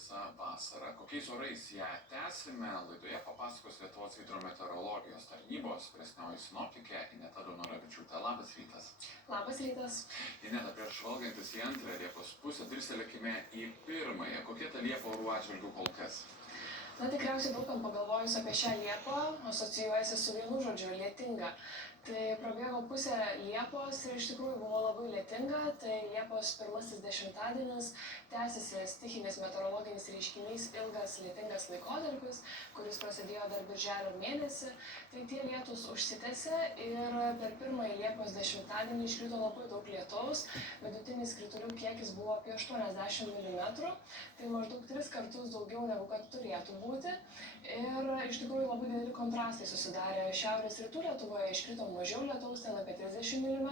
visa vasara. Kokiais orais ją tęsime? Laidoje papasakos Lietuvos hidrometeorologijos tarnybos vyresnioji sinoptikė Ineta Daunoravičiūtė. Labas rytas. Labas rytas. Ineta, prieš žvalgantis į antrąją Liepos pusę, dirstelėkime į pirmąją. Kokie ta Liepa orų atžvilgiu kol kas? Tikriausiai daug kam pagalvojus apie šią Liepą asocijuojasi su vienu žodžiu - lietinga. Tai prabėgo pusė Liepos ir iš tikrųjų buvo labai lietinga. Tai Liepos pirmasis dešimtadienis tęsiasi stichinės meteorologinis reiškinys ilgas lietingas laikotarpis, kuris prasidėjo dar birželio mėnesį. Tai tie lietūs užsitęsė ir per pirmąjį Liepos dešimtadienį iškrito labai daug lietaus. Vidutinis kritulių kiekis buvo apie 80 mm, tai maždaug 3 kartus daugiau negu kad turėtų būti. Ir iš tikrųjų labai dideli kontrastai susidarė. Šiaurės rytų Lietuvoje iškrito mažiau lietaus, ten apie 30 mm,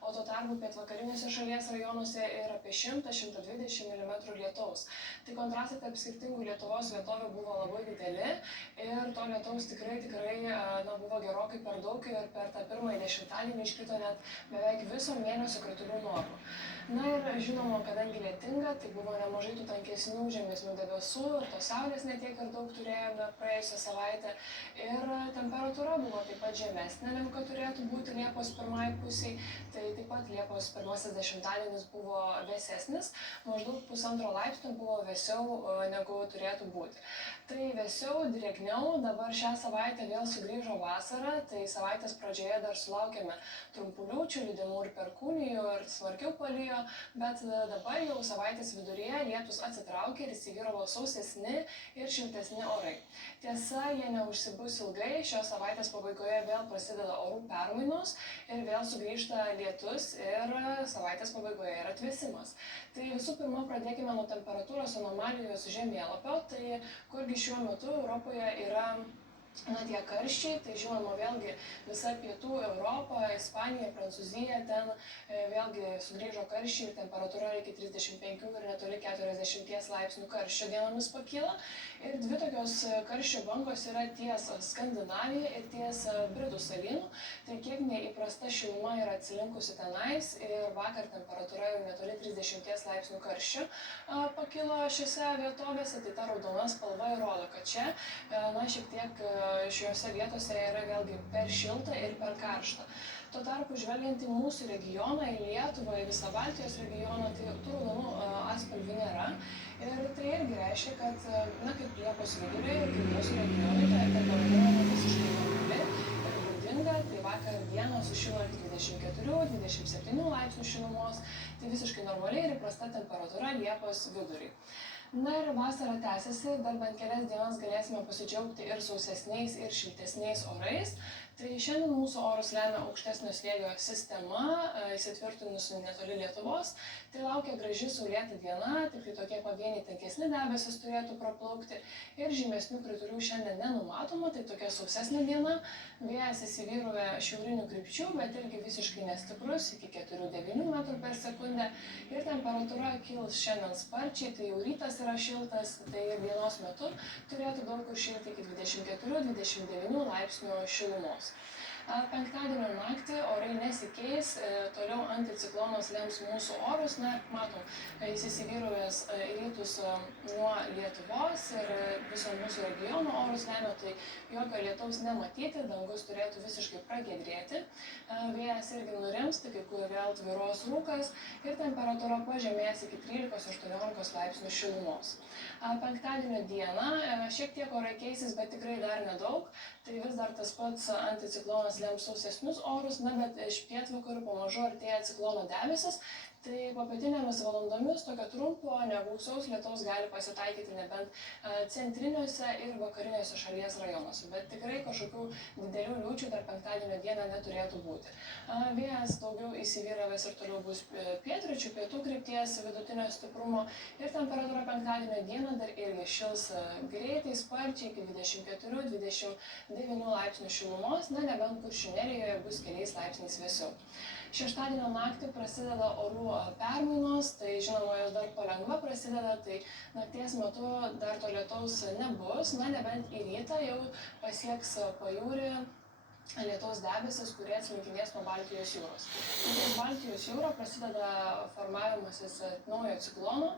o tuo tarpu pietvakarinėse šalies rajonuose ir apie 100–120 mm lietaus. Tai kontrastai tarp skirtingų Lietuvos vietovių buvo labai dideli ir to lietaus tikrai buvo gerokai per daug ir per tą pirmąjį dešimtadienį iškrito net beveik viso mėnesio kritulių normų. Ir žinoma, kadangi lietinga, tai buvo nemažai tų tankesnių žemesnių debesų ir tos saulės netiek ir daug turėjome praėjusią savaitę. Ir temperatūra buvo taip pat žemesnė negu kad turėtų būti Liepos pirmai pusiai. Tai taip pat Liepos pirmasis dešimtadienis buvo vėsesnis, maždaug 1,5 laipsnio buvo vėsiau negu turėtų būti. Tai vėsiau, drėgniau, dabar šią savaitę vėl sugrįžo vasara, tai savaitės pradžioje dar sulaukėme trumpų liūčių, lydimų ir perkūnijų ir smarkiau palijo, bet dabar jau savaitės viduryje lietūs atsitraukė ir įsivyravo sausesni ir šiltesni orai. Tiesa, jie neužsibus ilgai, šios savaitės pabaigoje vėl prasideda orų permainos ir vėl sugrįžta lietus ir savaitės pabaigoje yra atvėsimas. Tai visų pirma pradėkime nuo temperatūros anomalijos žemėlapio, tai kurgi šiuo metu Europoje yra tie karščiai, tai žinoma vėlgi visa pietų Europa, Ispanija, Prancūzija, ten vėlgi sugrįžo karščiai ir temperatūra iki 35 ir netoli 40 laipsnių karščio dienomis pakyla. Ir dvi tokios karščio bangos yra ties Skandinavija ir ties Britų salynų. Tai kiek neįprasta šiluma yra atsilinkusi tenais ir vakar temperatūra jau netoli 30 laipsnių karščio pakilo šiose vietovėse, tai ta raudona spalva įrodo, kad čia šiek tiek šiuose vietose yra vėlgi per šilta ir per karšta. Tuo tarpu žvelgiant į mūsų regioną, į Lietuvą, į visą Baltijos regioną, tai tų raudonų atspalvių nėra. Ir tai irgi reiškia, kad, kaip Liepos viduriai ir kaip mūsų regionai, tai temperatūra visiškai normali ir būdinga. Tai vakar dieną sušilo iki 24–27 laipsnių šilumos, tai visiškai normaliai ir įprasta temperatūra Liepos viduriai. Ir vasara tęsiasi, dar bent kelias dienas galėsime pasidžiaugti ir sausesniais, ir šiltesniais orais. Tai šiandien mūsų orus lemia aukštesnio slėgio sistema, įsitvirtinusi netoli Lietuvos. Tai laukia graži saulėta diena, tik tai tokie pavieniai tankesni debesis turėtų praplaukti ir žymesnių kritulių šiandien nenumatoma, tai tokia sausesnė diena. Vėjas įsivyrauja šiaurinių krypčių, bet irgi visiškai nestiprus, iki 4–9 m/s. Ir temperatūra kils šiandien sparčiai, tai jau rytas yra šiltas, tai ir dienos metu turėtų daug kur šilti iki 24–29 laipsnių šilumos. Penktadienio naktį orai nesikeis, toliau anticiklonas lems mūsų orus. Matom, jis įsivyravęs į rytus nuo Lietuvos ir viso mūsų regiono orus lemia, tai jokio lietaus nematyti, dangus turėtų visiškai pragiedrėti. Vėjas irgi nurims, tai kai kur vėl tvyros rūkas ir temperatūra pažemės iki 13–18 laipsnių šilumos. Penktadienio dieną šiek tiek orai keisis, bet tikrai dar nedaug. Tai vis dar tas pats anticiklonas lems sausesnius orus, bet iš pietvakarių pamažu artėja ciklono debesis. Tai popietinėmis valandomis tokio trumpo, negausaus lietaus gali pasitaikyti nebent centriniuose ir vakariniuose šalies rajonuose, bet tikrai kažkokių didelių liūčių dar penktadienio dieną neturėtų būti. Vėjas daugiau įsivyravęs ir toliau bus pietryčių, pietų krypties vidutinio stiprumo ir temperatūra penktadienio dieną dar irgi šils greitai, sparčiai iki 24–29 laipsnių šilumos, nebent Kuršių Nerijoje bus keliais laipsniais vėsiau. Šeštadienio naktį prasideda orų permainos, tai žinoma, jos dar palengva prasideda, tai nakties metu dar to lietaus nebus, nebent į rytą jau pasieks pajūrį lietaus debesis, kurie atslinkinės nuo Baltijos jūros. Ties Baltijos jūra prasideda formavimasis naujo ciklono,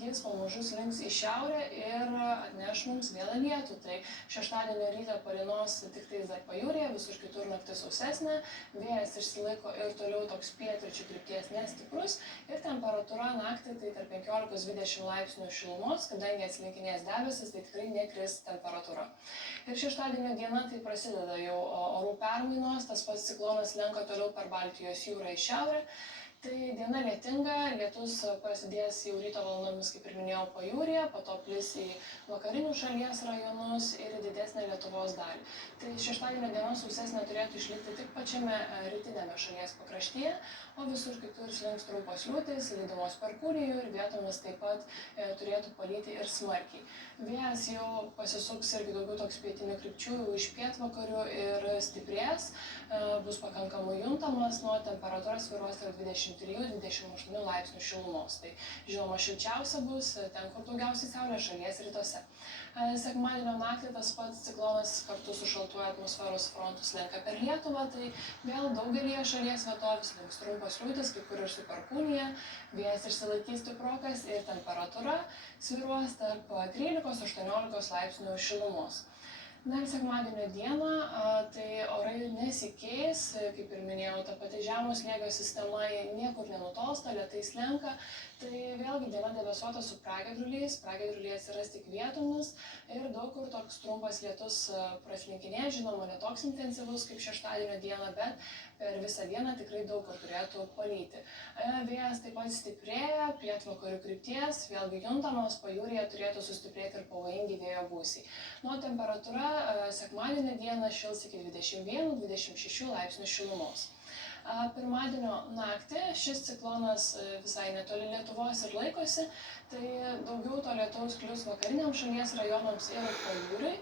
jis pamažu slinks į šiaurę ir atneš mums vėl lietų. Tai šeštadienio rytą palynos tik tais dar pajūryje, visur kitur naktis sausesnė, vėjas išsilaiko ir toliau toks pietryčių krypties nestiprus ir temperatūra naktį tai tarp 15-20 laipsnių šilumos, kadangi atslinkinės debesis, tai tikrai nekris temperatūra. Ir šeštadienio diena tai prasideda jau orų permainos, tas pats ciklonas lenka toliau per Baltijos jūrą į šiaurę. Tai diena lietinga, lietus prasidės jau ryto valandomis, kaip ir minėjau, pajūryje, po to plis į vakarinių šalies rajonus ir į didesnę Lietuvos dalį. Tai šeštadienio diena sausesnė turėtų išlikti tik pačiame rytinėme šalies pakraštyje, o visur kitur slinks trumpos liūtys, lydimos perkūnijų ir vietomis taip pat turėtų palyti ir smarkiai. Vėjas jau pasisuks irgi daugiau toks pietinių krypčių, jau iš pietvakarių ir stiprės, bus pakankamai juntamas, nuo temperatūros svyruos tarp 23-28 laipsnių šilumos. Tai žinoma šilčiausia bus ten, kur daugiausiai saulės šalies rytuose. Sekmadienio naktį tas pats ciklonas kartu su šaltuoju atmosferos frontu slenka per Lietuvą, tai vėl daugelyje šalies vietovių slinks trumpos liūtys, kai kur ir su perkūnija, vėjas išsilaikys stiprokas ir temperatūra svyruos tarp 13-18 laipsnių šilumos. Na ir sekmadienio dieną tai orai nesikeis, kaip ir minėjau, ta pati žemo slėgio sistema niekur nenutolsta, lėtai slenka, tai vėlgi diena debesuota su pragiedruliais, pragiedruliai atsiras tik vietomis ir daug kur toks trumpas lietus praslinkinės, žinoma, ne toks intensyvus kaip šeštadienio dieną, bet per visą dieną tikrai daug kur turėtų palyti. Vėjas taip pat stiprėja, pietvakarių krypties, vėlgi juntamas, pajūryje turėtų sustiprėti ir pavojingi vėjo gūsiai. Nuo temperatūra sekmadienio dieną šils iki 21-26 laipsnių šilumos. Pirmadienio naktį šis ciklonas visai netoli Lietuvos ir laikosi, tai daugiau to lietaus klius vakariniam šalies rajonams ir pajūriui.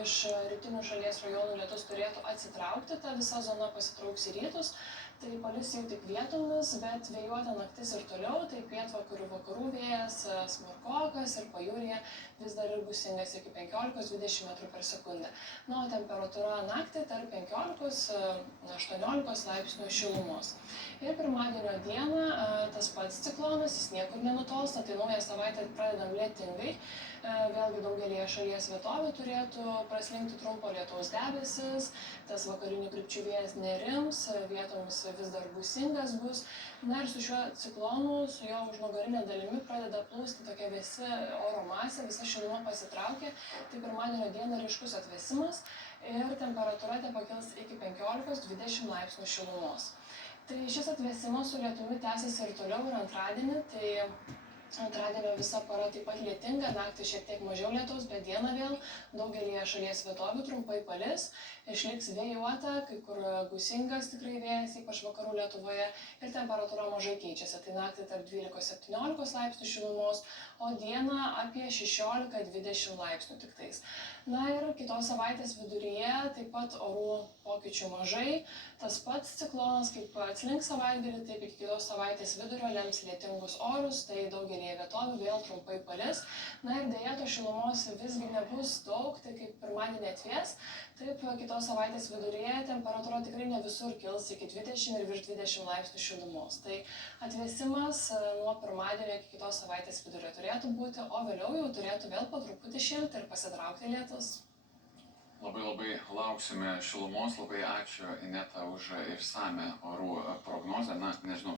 Iš rytinių šalies rajonų lietus turėtų atsitraukti, ta visa zona pasitrauks į rytus. Tai palis jau tik vietomis, bet vėjuota naktis ir toliau, tai pietvakarių vakarų vėjas smarkokas ir pajūryje vis dar ir gūsingas iki 15-20 m/s. Na, o temperatūra naktį tarp 15-18 laipsnių šilumos. Ir pirmadienio dieną tas pats ciklonas, jis niekur nenutolsta, tai naują savaitę pradedam lietingai. Vėlgi daugelėje šalies vietovių turėtų praslinkti trumpo lietaus debesis, tas vakarinių krypčių vėjas nerims, vietomis vis dar gūsingas bus. Na ir su šiuo ciklonu, su jo užnugarinė dalimi pradeda plūsti tokia vėsi oro masė, visa šiluma pasitraukia, tai pirmadienio dieną ryškus atvėsimas ir temperatūra pakils iki 15-20 laipsnių šilumos. Tai šis atvėsimas su lietumi tęsis ir toliau ir antradienį, tai antradienio visa para taip pat lietinga, naktį šiek tiek mažiau lietaus, bet dieną vėl daugelėje šalies vietovių trumpai palis, išliks vėjuota, kai kur gūsingas tikrai vėjas, ypač vakarų Lietuvoje, ir temperatūra mažai keičiasi, tai naktį tarp 12-17 laipsnių šilumos, o dieną apie 16-20 laipsnių tiktais. Na ir kitos savaitės viduryje taip pat orų pokyčių mažai, tas pats ciklonas kaip atslinks savaitgalį, taip iki kitos savaitės vidurio lems lietingus orus, tai daugelėje vietovių vėl trumpai palis. Na ir dėja to šilumos visgi nebus daug, tai kaip pirmadienį atvės, taip kitos savaitės viduryje temperatūra tikrai ne visur kils iki 20 ir virš 20 laipsnių šilumos. Tai atvėsimas nuo pirmadienio iki kitos savaitės vidurio turėtų būti, o vėliau jau turėtų vėl po truputį šilti ir pasitraukti lietus. Labai lauksime šilumos, labai ačiū Ineta už išsame orų prognozę. Na, nežinau,